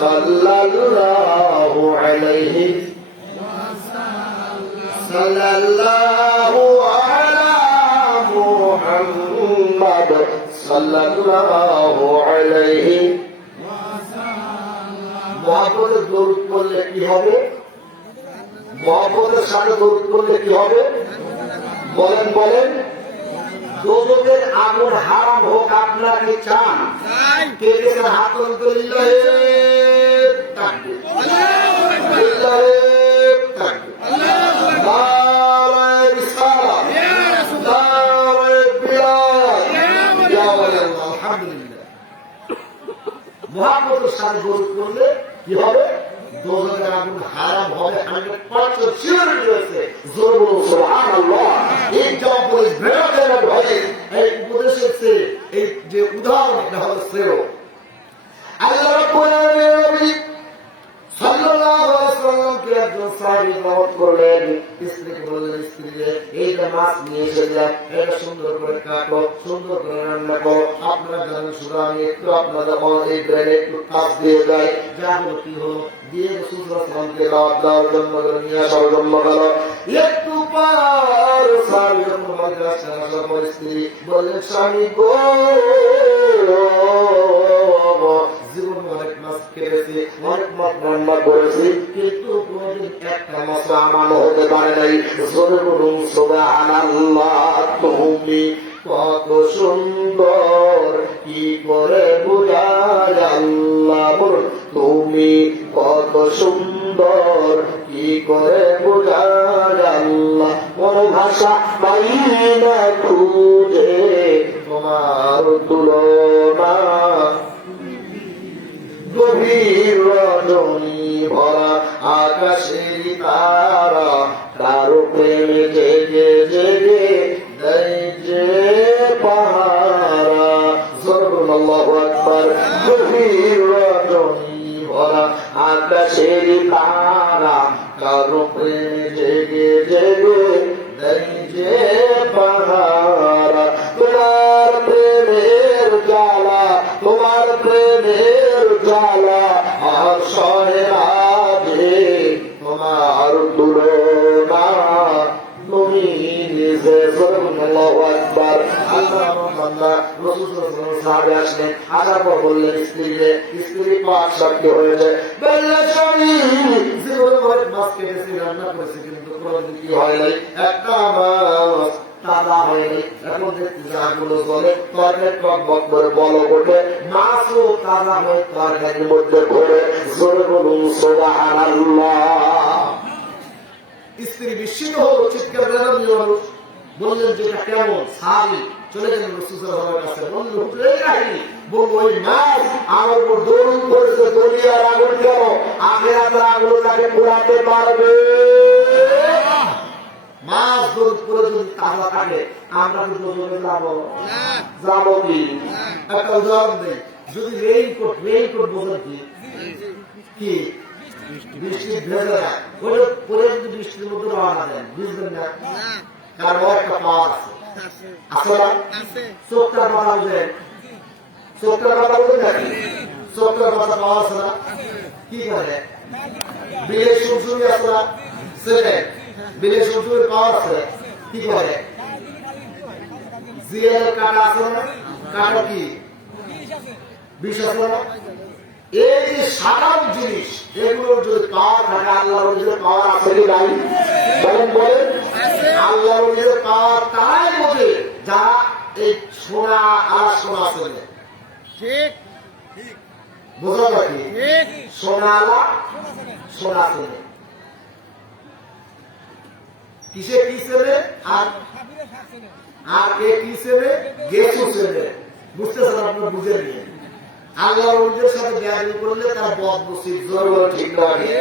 সাল্লাল্লাহু আলাইহি সাল্লাল্লাহু আলা মুহাম্মাদ সাল্লাল্লাহু আলাইহি মুহাম্মাদের দরুদ পড়লে কি হবে? মুহাম্মাদের সাথে দরুদ পড়লে কি হবে? বলেন বলেন। দোজখের আগুন হারাম হোক আপনারা কি চান? কে কে হাত তুলতে লিল্লাহি তাকবীর, লিল্লাহি তাকবীর, নারায়ে রিসালাত, নারায়ে বিলাল, ইয়া আল্লাহ, আলহামদুলিল্লাহ। মুহাম্মদের সাথে দরুদ পড়লে কি হবে? দোজখের আগুন হারাম হবে। 100% সিউরিটি রয়েছে। জোরে বলুন সুবহানাল্লাহ। এই জব ইজ বেটার দ্যান ভাই। এই উপদেশের চেয়ে এই যে উদাহরণ এটা হলো শ্রেয়। আল্লাহ রাব্বুল আলামিন সাল্লাল্লাহু আলাইহি ওয়াসাল্লামকে একজন সাহাবী দাওয়াত করলেন। স্ত্রীকে বললেন, স্ত্রীকে এইটা মাছ নিয়ে এসে দেন, এটা সুন্দর করে কাটো, সুন্দর করে রান্না করো। আপনারা জানেন শুধু আমি একটু আপনাদের এই ব্রেনে একটু কাজ দিয়ে যাই। যা হলো কি হলো দিয়ে রাসূল সাল্লাল্লাহু আলাইহি ওয়াসাল্লামকে দাওয়াত দেওয়ার জন্য নিয়ে আসার জন্য গেল। একটু পর সাহাবী স্ত্রী বললেন, স্বামী গো, জীবনে অনেক মাছ খেয়েছি, অনেক মাছ রান্না করেছি, কিন্তু কোনদিন একটা মাছ আমানো হতে পারে নাই। জোরে বলুন সুবহানাল্লাহ। তুমি কত সুন্দর, কি করে বুঝাই আল্লাহ বলুন। তুমি কত সুন্দর, কি করে বুঝাই আল্লাহ। কোন ভাষা পাই না খুঁজে তোমার তুলনা। গভীর রজনী ভরা আকাশের তারা, কারো প্রেমে জেগে জেগে দেয় যে পাহারা। আল্লাহু আকবার। গভীর রজনী ভরা আকাশের তারা, কারো প্রেমে জেগে জেগে দেয় যে পাহারা। তোমার প্রেমের জ্বালা, তোমার প্রেমের জ্বালা আর সহে না যে তোমার তুলনা। তুমি নিজে আল্লাহু আকবার। আল্লাহ বান্দা রাসূল সাল্লাল্লাহু আলাইহি ওয়াসাল্লাম সাহাবী আসলেন, আসার পর বললেন স্ত্রীকে, স্ত্রী পাক সাক্ষী হয়েছে, বললেন স্বামী জীবনে অনেক মাছ কেটেছি, রান্না করেছি, কিন্তু কোনোদিন কি হয় নাই, একটা মাছ তাজা হয়নি। এখন দেখছি যাগুলো চলে তরকারি টক বক করে বলো ওঠে, মাছও তাজা হয়ে তরকারির মধ্যে ঘোরে। জোরে বলুন সুবহানাল্লাহ। স্ত্রী বিস্মিত হলো, চিৎকার দিয়ে হলো, বললেন যে এটা কেমন? সাহাবী চলে গেলেন রাসূল সাল্লাল্লাহু আলাইহি ওয়াসাল্লাম, বললেন হুজুর এই কাহিনী। বলল ওই মাছ আমার উপর দরুদ করেছে, দুনিয়ার আগুন কেন আখিরাতের আগুন তাকে পোড়াতে পারবে? মাছ দরুদ করে যদি তাজা থাকে আমরা কি দোজখে যাবো কি? একটা উদাহরণ দেই, যদি রেইনকোট বোঝেন কি বৃষ্টি ভেজে না, ওটা পরে যদি বৃষ্টির মধ্যে রওনা দেন বুঝবেন না, কারণ একটা পাওয়ার আছে। আসলে চোখটার কথা বুঝেন, চোখটার কথা বুঝেন নাকি? চোখটার কথা পাওয়া আছে না? কি করে বিলে সুরসুরি আছে না? সেটা বিলে সুরসুরি পাওয়ার আছে, কি করে? জিএল কাটা আছে না? কাটা কি বিষ আছে না? এই যে সাধারণ জিনিস, এগুলোর যদি পাওয়ার থাকে, আল্লাহর নিজের পাওয়ার আছে কি নাই? বলেন বলেন। আল্লাহর নিজের পাওয়ার তারাই বোঝে যারা এই সোনা আর সোনা চেনে। ঠিক বোঝা যায়? সোনা আলা সোনা চেনে, কিসে কি চেনে আর কে কি চেনে? গেছু চেনে। বুঝতেছেন? আপনার বুঝে নিয়ে আল্লাহর নিজের সাথে বেয়াদবি করলে তার বদ নসিব। জোরে ঠিক লাগে।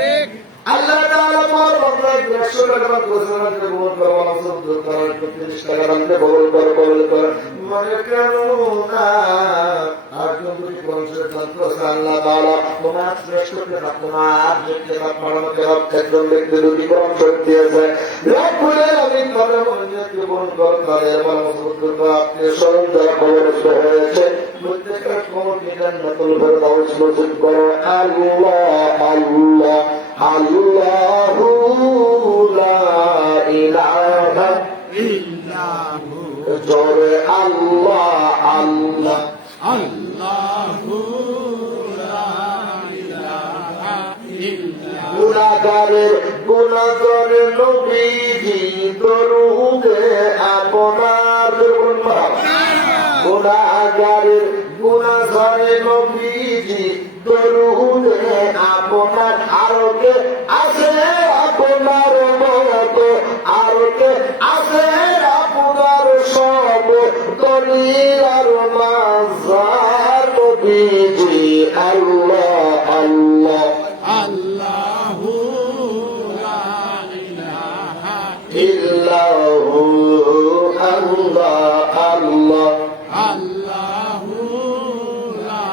আল্লাহ তাআলা তোমার বান্দাকে 100 টাকা দান করেছেন, আমাকে কবুল করো, আমাকে দূর করো, 30 টাকা দান কবুল করো, কবুল করো। মনে করো না আর যদি কোন দান করেছেন আল্লাহ তাআলা তোমার শ্রেষ্ঠ টাকা, তোমার যেটা পড়ানোকে একজন ব্যক্তি যদি কোরআন শরীফ দিয়েছে, রব্বুল আলামিন তাআলা মনে কবুল করো, তাদের মানুষ দূর করো, আপনি স্মরণ দ্বারা কবরস্থ হয়েছে প্রত্যেকটা কবরকে জান্নাতুল ফেরদাউস নসিব করো। আল্লাহ আল্লাহ আল্লাহু লা ইলাহা ইল্লাহু, জোরে আল্লাহ আল্লাহ আল্লাহু লা ইলাহা ইল্লাহু। গুনাহগারের গুনাহগারে নবীজি দরুদে আপনার গুনাহগারের গুনাহগারে নবীজি দরুদে আপনার, আরোকে আছে আপনার মতো, আরোকে আছে আপনার সব দলিলার মাঝার নবীজি আল্লাহ আল্লাহ আল্লাহু লা ইলাহা ইল্লাহু আল্লাহ আল্লাহ আল্লাহু লা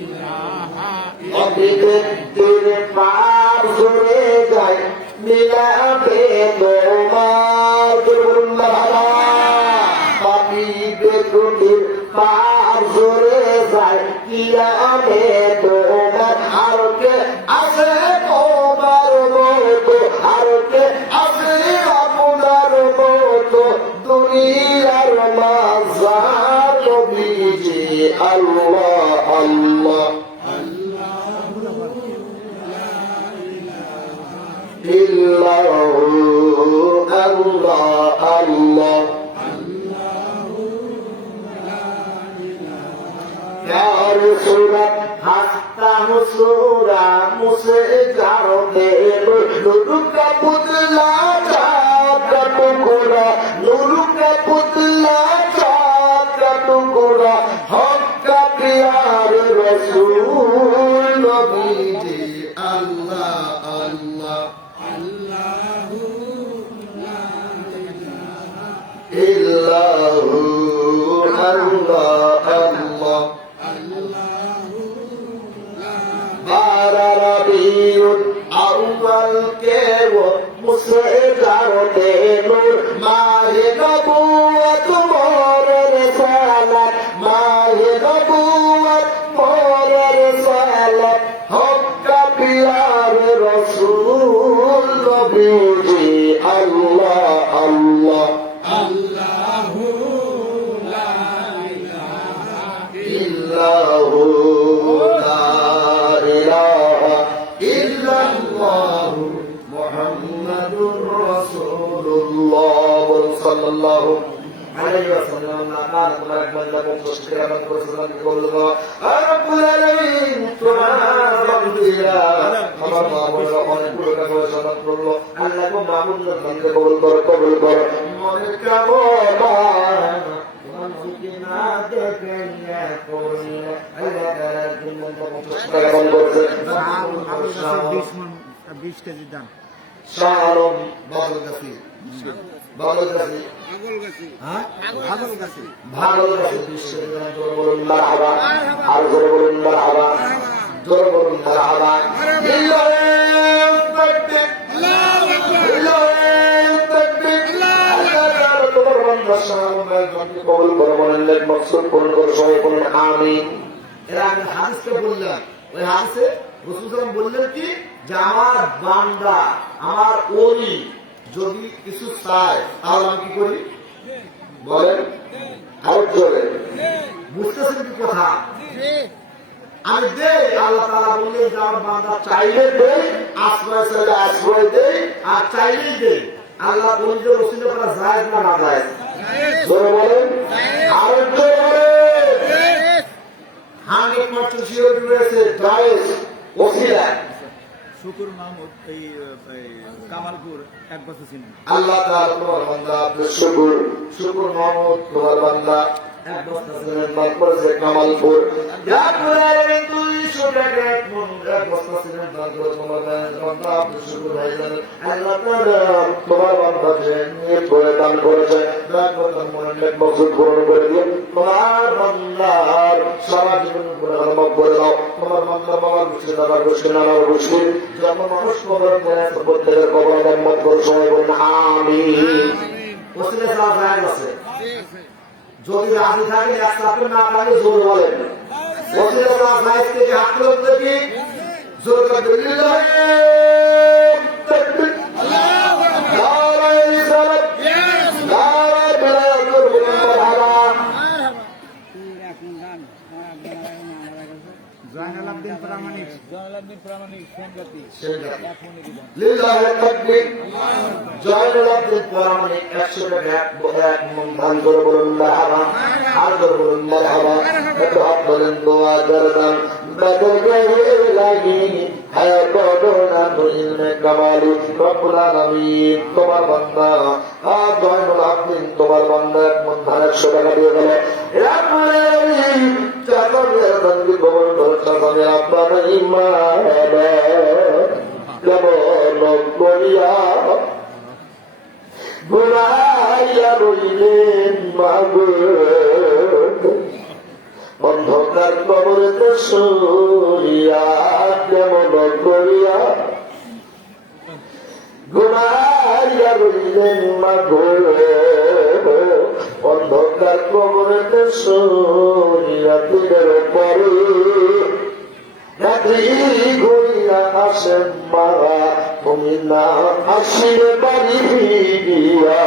ইলাহা ব্যক্তির পার ধরে যায় মিলাবে তোমার পাপি ব্যক্তির পার ধরে যায় মিলাবে তোমার, আরকে আছে তোমার মতো, আরকে আছে আপনার মতো দুনিয়ার মাঝার নবীজি আল্লাহ আল্লাহ ইল্লাহু আল্লাহ আল্লাহ यार सूरत हस्ता सूरा मुझसे जाओ दे नूर का पुतला चाँद का टुकड़ा, नूर का पुतला चाँद का टुकड़ा, हक का प्यार रसूल नबी जी अल्लाह अल्लाह अल्लाहु ला इलाहा इल्लहु अल्लाह अल्लाह बारह रबीउल अव्वल के वो मुझसे करते नूर, माहे नबूवत मोर रिसालत, माहे नबूवत मोर रिसालत, हक का प्यार रसूल नबी जी अल्लाह अल्लाह अल्लाहु ला इलाहा इल्लहु সাল্লাল্লাহু আলাইহি ওয়াসাল্লাম নামাজ তোমার বন্দা মুখস্থ করে আমল করেছিলেন কি বলবো রব্বুল আলামিন তোমার বান্দিরা আমার মামুনরা অনেক পুরোটা করে সালাত করলো, আল্লাহ গো মামুনরা বান্দা কবুল করো কবুল করো। মনে কামনা মনকিনা দেখাইয়া করলে আল্লাহ তাআলা বন্দা মুখস্থ করে আমল করেছে। 20 কেজি দাম শাহরম বাগলগাছি বাগলগাছি হ্যাঁ বাগলগাছি বাগলগাছি বিশ্ববিদ্যালয় জোরে বলুন মারহাবা, আর জোরে বলুন মারহাবা, জোরে বলুন মারহাবা। আল্লাহু তাকবীর আল্লাহু তাকবীর আল্লাহ তাআলা তোমার বান্দা শাহরমের জন্য কবুল করে বলেন নেক মাকসুদ পূরণ করে সবাই বলুন আমিন। এর আমি হাদিসকে বললাম, ওই হাদিসে রাসূল সাল্লাল্লাহু আলাইহি ওয়াসাল্লাম বললেন কি যে আমার বান্দা আমার ওলি যদি কিছু চায় তাহলে আমি কি করি বলেন, আর জোরে বুঝতেছেন কি কথা, আমি দেই। আল্লাহ তাআলা বললেন যে আমার বান্দা চাইলে দেই, আশ্রয় চাইলে আশ্রয় দেই, আর চাইলেই দেই। আল্লাহ বললেন যে ওসিলা করা জায়েজ না না জায়েজ, জোরে বলেন আর জোরে 100% শিওর রয়েছে জায়েজ ওসিলা। শুকুর মাহমুদ এই কামালপুর এক বছর ছিলেন। আল্লাহ তাআলা তোমার বান্দা আব্দুল শুকুর, শুকুর মাহমুদ তোমার বান্দা এক বছর ছিলেন মাহমুদ কামালপুর। ইয়া কুরাইন 200 টাকা এক মন এক বস্তা সিমেন্ট দান করে তোমার বান্দা আব্দুল শুকুর ভাই জানেন আল্লাহ তাআলা তোমার বান্দা যে নিয়ত করে দান করেছে তার মনের মকসুদ পূরণ করে দিও তোমার বান্দার সারা জীবন গুনাহ মাফ করে দাও তোমার বান্দা বাবার গোষ্ঠী দাদার গোষ্ঠী নানার গোষ্ঠী যত মানুষ কবর করে প্রত্যেকের কবর রহমত করে সবাই বলেন আমিন ওসিলা সালাত জায়েজ আছে যদি রাজি থাকে এক সাথে না থাকে জোর বলেন ওসিলা সালাত জায়েজ থেকে হাত তুলতে কি জোর করে লিল্লাহ তাকবীর আল্লাহু আকবার নারে সালাত নারে বিলাল করবেন মারহাবা জয়নাল আব্দিন প্রামাণিক সংগতি লিল্লাহ তাকবীর জয়নাল আব্দিন প্রামাণিক 100 টাকা এক মন দান করে বলুন মারহাবা আর করে বলুন মারহাবা একটু হাত বলেন দোয়া করবেন বদল গয়ে লাগি হায়াত বদনা দুইনে কামালি রব্বুল আলামিন তোমার বান্দা জয়নাল আব্দিন তোমার বান্দা এক মন ধান 100 টাকা দিয়ে গেল রব্বুল আলামিন চাকরের বন্দি ভবন করতে হবে আপনার ইমান কেমন করিয়া গুনাইয়া রইলেন মাগো অন্ধকার কবরেতে শুইয়া কেমন করিয়া গুনাইয়া রইলেন মাগো অন্ধকার কবরেতে শুইয়া দিনের পরে রাত্রি ঘুরিয়া আসেন মারা তুমি না আসিলে বাড়ি ফিরিয়া